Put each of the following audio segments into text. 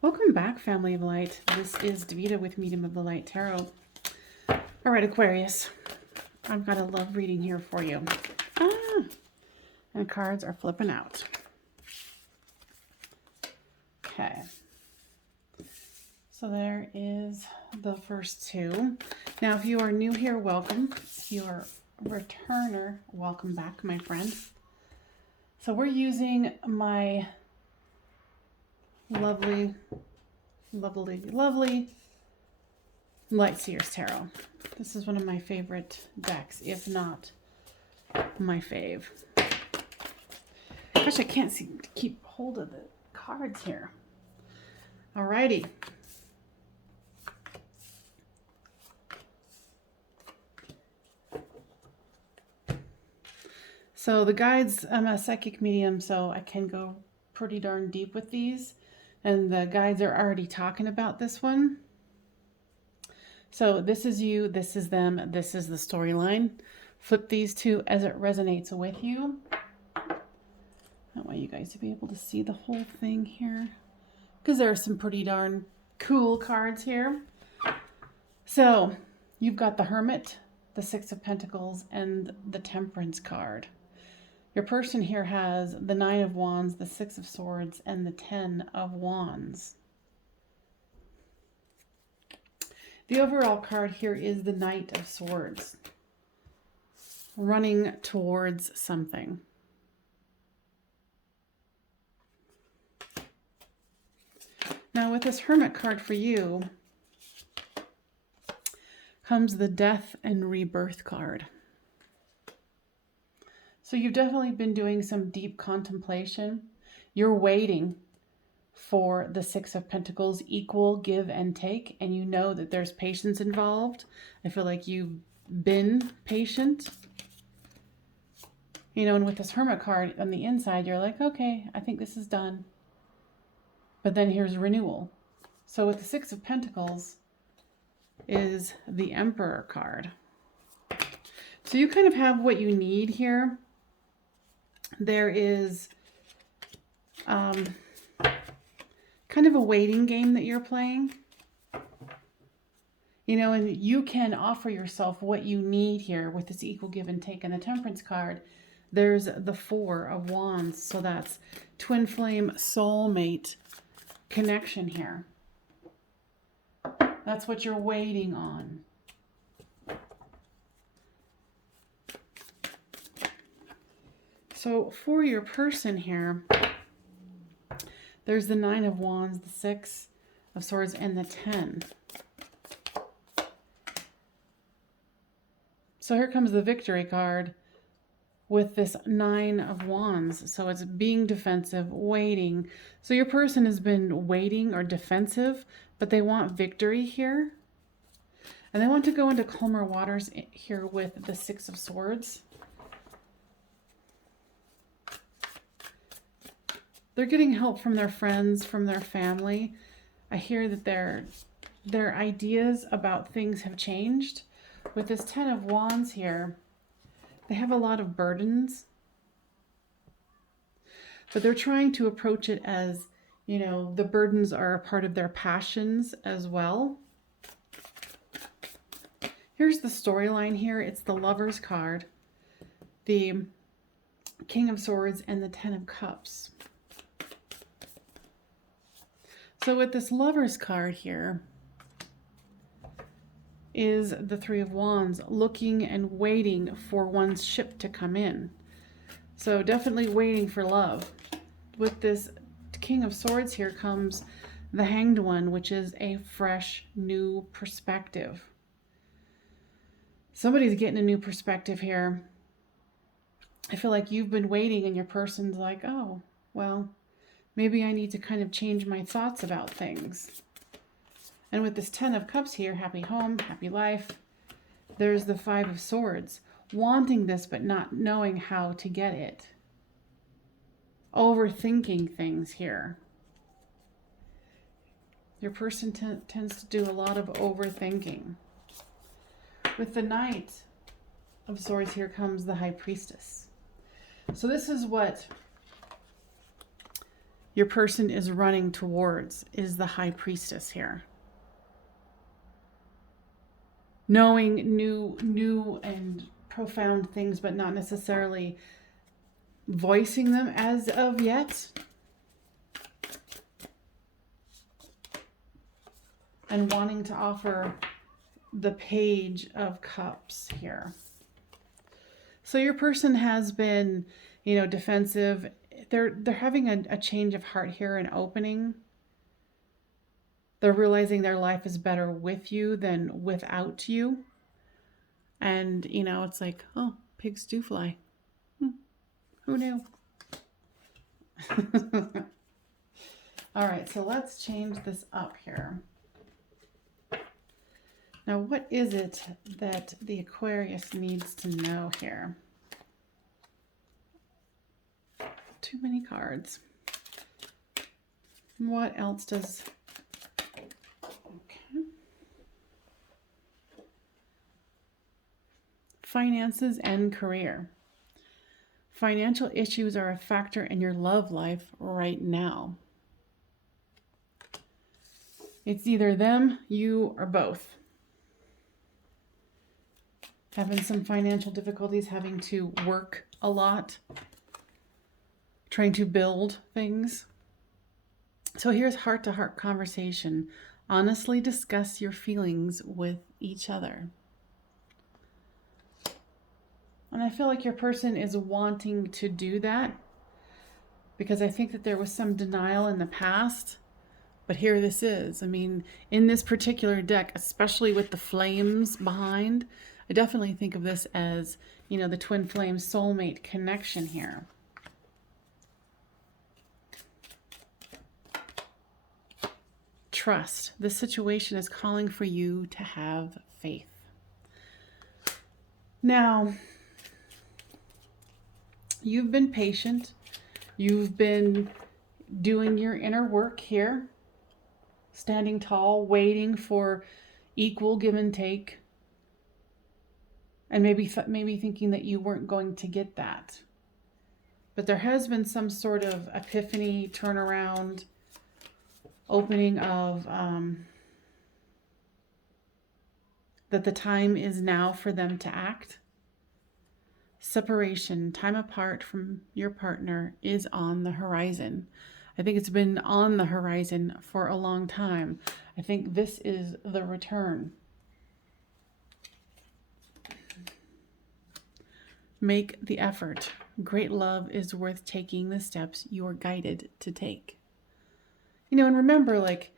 Welcome back, family of light. This is Davita with Medium of the Light Tarot. All right, Aquarius, I've got a love reading here for you. And cards are flipping out. Okay. So there is the first two. Now, if you are new here, welcome. If you are a returner, welcome back, my friend. So we're using my lovely Light Seers Tarot. This is one of my favorite decks, if not my fave. Gosh, I can't seem to keep hold of the cards here. Alrighty. So the guides, I'm a psychic medium, so I can go pretty darn deep with these. And the guides are already talking about this one. So this is you, this is them, this is the storyline. Flip these two as it resonates with you. I want you guys to be able to see the whole thing here, because there are some pretty darn cool cards here. So you've got the Hermit, the Six of Pentacles, and the Temperance card. Your person here has the Nine of Wands, the Six of Swords, and the Ten of Wands. The overall card here is the Knight of Swords, running towards something. Now with this Hermit card for you comes the Death and Rebirth card. So you've definitely been doing some deep contemplation. You're waiting for the Six of Pentacles, equal give and take, and you know that there's patience involved. I feel like you've been patient. You know, and with this Hermit card on the inside, you're like, okay, I think this is done. But then here's renewal. So with the Six of Pentacles is the Emperor card. So you kind of have what you need here. There is kind of a waiting game that you're playing. You know, and you can offer yourself what you need here with this equal give and take. And the Temperance card, there's the Four of Wands. So that's twin flame soulmate connection here. That's what you're waiting on. So for your person here, there's the Nine of Wands, the Six of Swords, and the 10. So here comes the Victory card with this Nine of Wands. So it's being defensive, waiting. So your person has been waiting or defensive, but they want victory here. And they want to go into calmer waters here with the Six of Swords. They're getting help from their friends, from their family. I hear that their ideas about things have changed. With this Ten of Wands here, they have a lot of burdens. But they're trying to approach it as, you know, the burdens are a part of their passions as well. Here's the storyline here. It's the Lovers card, the King of Swords, and the Ten of Cups. So with this Lovers card here is the Three of Wands, looking and waiting for one's ship to come in. So definitely waiting for love. With this King of Swords here comes the Hanged One, which is a fresh, new perspective. Somebody's getting a new perspective here. I feel like you've been waiting and your person's like, oh, well, maybe I need to kind of change my thoughts about things. And with this Ten of Cups here, happy home, happy life, there's the Five of Swords, wanting this but not knowing how to get it. Overthinking things here. Your person tends to do a lot of overthinking. With the Knight of Swords here comes the High Priestess. So this is what your person is running towards is the High Priestess here. Knowing new and profound things, but not necessarily voicing them as of yet. And wanting to offer the Page of Cups here. So your person has been, you know, defensive. They're having a change of heart here, an opening. They're realizing their life is better with you than without you. And, you know, it's like, oh, pigs do fly. Who knew? All right, so let's change this up here. Now, what is it that the Aquarius needs to know here? Too many cards. What else does... Okay. Finances and career. Financial issues are a factor in your love life right now. It's either them, you, or both. Having some financial difficulties, having to work a lot, trying to build things. So here's heart-to-heart conversation. Honestly discuss your feelings with each other. And I feel like your person is wanting to do that because I think that there was some denial in the past. But here this is. I mean, in this particular deck, especially with the flames behind, I definitely think of this as, you know, the twin flame soulmate connection here. Trust. This situation is calling for you to have faith. Now, you've been patient. You've been doing your inner work here. Standing tall, waiting for equal give and take. And maybe thinking that you weren't going to get that. But there has been some sort of epiphany, turnaround, opening of that the time is now for them to act. Separation, time apart from your partner is on the horizon. I think it's been on the horizon for a long time. I think this is the return. Make the effort. Great love is worth taking the steps you are guided to take. You know, and remember, like,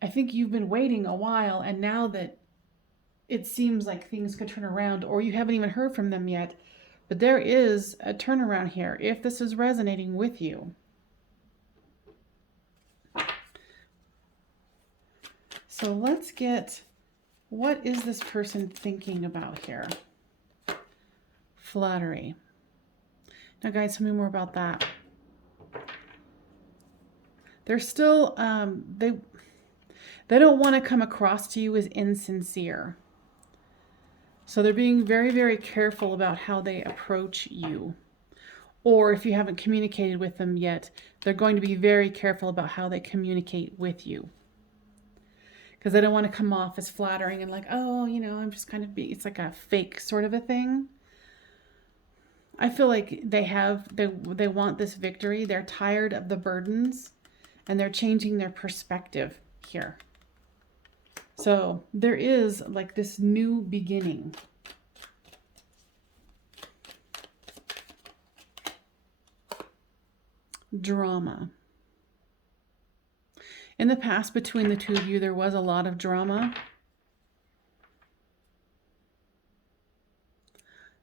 I think you've been waiting a while, and now that it seems like things could turn around, or you haven't even heard from them yet, but there is a turnaround here if this is resonating with you. So let's get, what is this person thinking about here? Flattery. Now, guys, tell me more about that. They're still, they don't want to come across to you as insincere. So they're being very, very careful about how they approach you. Or if you haven't communicated with them yet, they're going to be very careful about how they communicate with you. Because they don't want to come off as flattering and like, oh, you know, I'm just kind of being, it's like a fake sort of a thing. I feel like they want this victory. They're tired of the burdens and they're changing their perspective here. So there is like this new beginning. Drama. In the past, between the two of you, there was a lot of drama.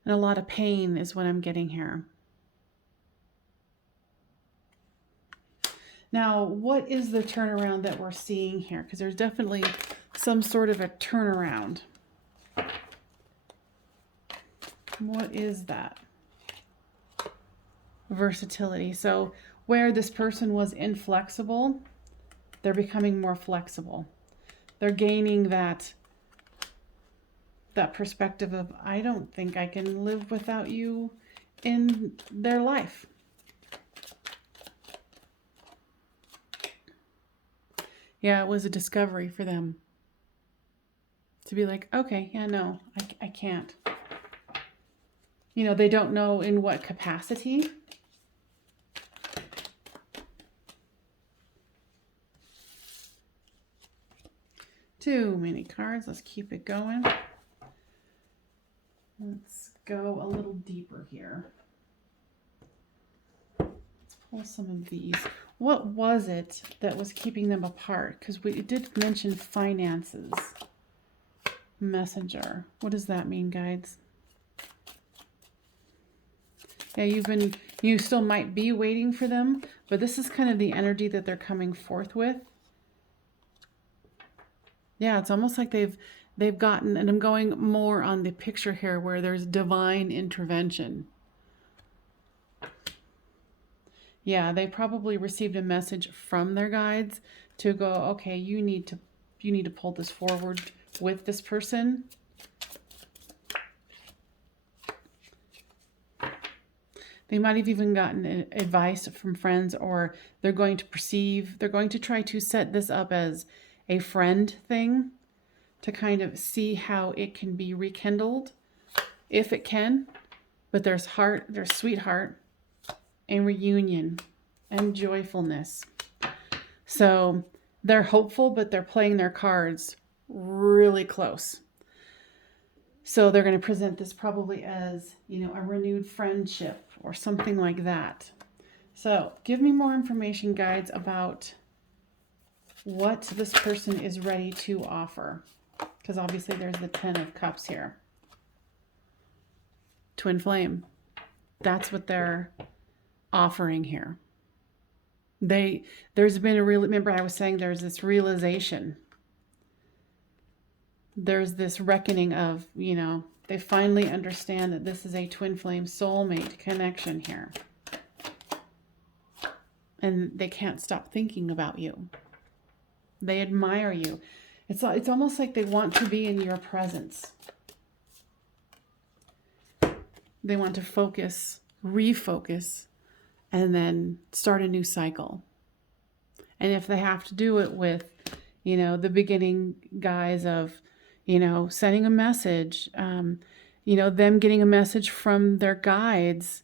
And a lot of pain is what I'm getting here. Now, what is the turnaround that we're seeing here? Because there's definitely some sort of a turnaround. What is that? Versatility. So where this person was inflexible, they're becoming more flexible. They're gaining that perspective of, I don't think I can live without you in their life. Yeah, it was a discovery for them. To be like, okay, yeah, no, I can't. You know, they don't know in what capacity. Too many cards. Let's keep it going. Let's go a little deeper here. Let's pull some of these. What was it that was keeping them apart? Because we did mention finances. Messenger. What does that mean, guides? Yeah, you still might be waiting for them, but this is kind of the energy that they're coming forth with. Yeah, it's almost like they've gotten, and I'm going more on the picture here where there's divine intervention. Yeah, they probably received a message from their guides to go, okay, you need to pull this forward with this person. They might have even gotten advice from friends, or they're going to try to set this up as a friend thing to kind of see how it can be rekindled, if it can. But there's sweetheart and reunion and joyfulness. So they're hopeful, but they're playing their cards really close. So they're going to present this probably as, you know, a renewed friendship or something like that. So give me more information, guides, about what this person is ready to offer. Because obviously there's the 10 of Cups here. Twin flame. That's what they're offering here. There's been remember I was saying there's this realization. There's this reckoning of, you know, they finally understand that this is a twin flame soulmate connection here. And they can't stop thinking about you. They admire you. It's almost like they want to be in your presence. They want to focus, refocus, and then start a new cycle. And if they have to do it with, you know, the beginning guise of, you know, sending a message, you know, them getting a message from their guides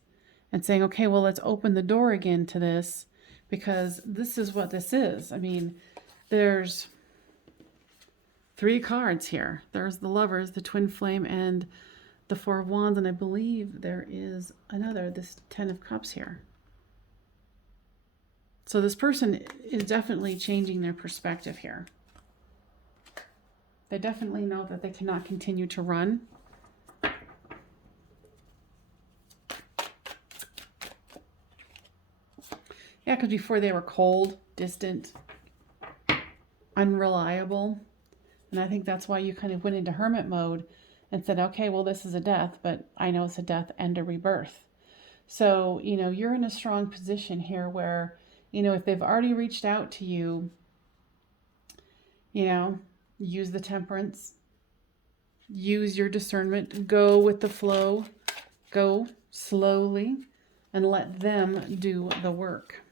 and saying, okay, well, let's open the door again to this, because this is what this is. I mean, there's 3 cards here. There's the Lovers, the Twin Flame, and the 4 of Wands, and I believe there is another, this 10 of Cups here. So this person is definitely changing their perspective here. They definitely know that they cannot continue to run. Yeah, because before they were cold, distant, unreliable. And I think that's why you kind of went into hermit mode and said, okay, well, this is a death, but I know it's a death and a rebirth. So, you know, you're in a strong position here where, you know, if they've already reached out to you, you know, use the temperance, use your discernment, go with the flow, go slowly, and let them do the work.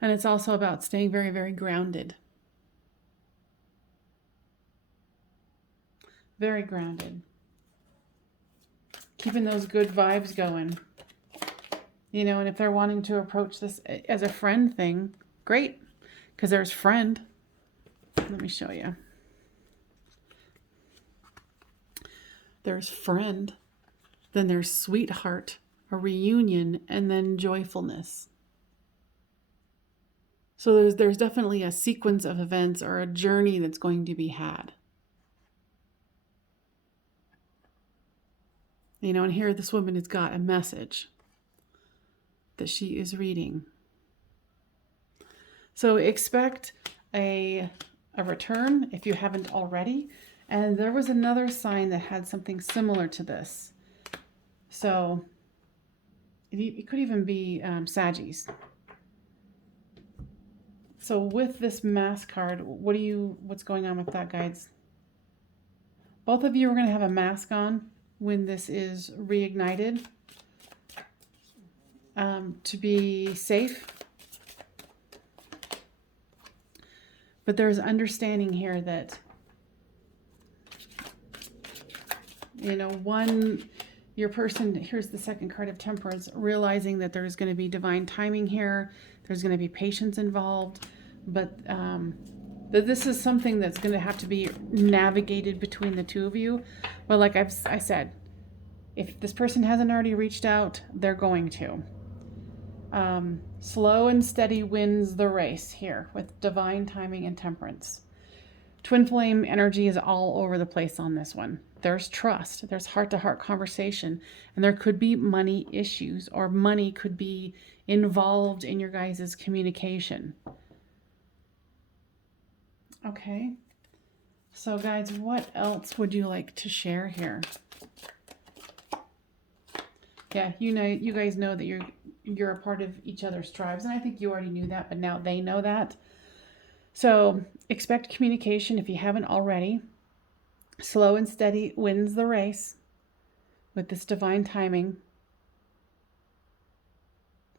And it's also about staying very, very grounded. Very grounded. Keeping those good vibes going. You know, and if they're wanting to approach this as a friend thing, great. Because there's friend. Let me show you. There's friend. Then there's sweetheart, a reunion, and then joyfulness. So there's definitely a sequence of events or a journey that's going to be had. You know, and here this woman has got a message that she is reading. So expect a return if you haven't already. And there was another sign that had something similar to this. So it could even be Saggies. So with this Mass card, what's going on with that, guides? Both of you are going to have a mask on when this is reignited, to be safe. But there's understanding here that, you know, your person, here's the second card of Temperance, realizing that there's going to be divine timing here. There's going to be patience involved, but that this is something that's going to have to be navigated between the two of you. But like I said, if this person hasn't already reached out, they're going to. Slow and steady wins the race here with divine timing and Temperance. Twin flame energy is all over the place on this one. There's trust, there's heart-to-heart conversation, and there could be money issues, or money could be involved in your guys' communication. Okay, so guys, what else would you like to share here? Yeah, you guys know that you're a part of each other's tribes, and I think you already knew that, but now they know that. So expect communication if you haven't already. Slow and steady wins the race with this divine timing.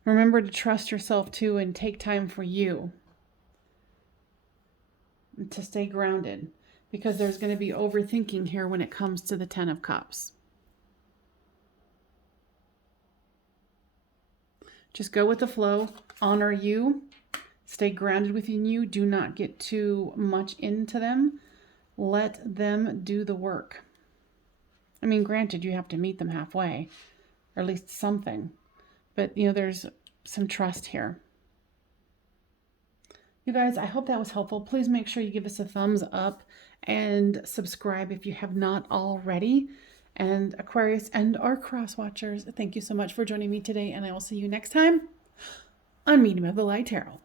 Remember to trust yourself too and take time for you. To stay grounded, because there's going to be overthinking here when it comes to the Ten of Cups. Just go with the flow, honor you, stay grounded within you, do not get too much into them, let them do the work. I mean, granted, you have to meet them halfway, or at least something, but you know, there's some trust here. You guys, I hope that was helpful. Please make sure you give us a thumbs up and subscribe if you have not already. And Aquarius and our cross watchers, thank you so much for joining me today, and I will see you next time on Medium of the Light Tarot.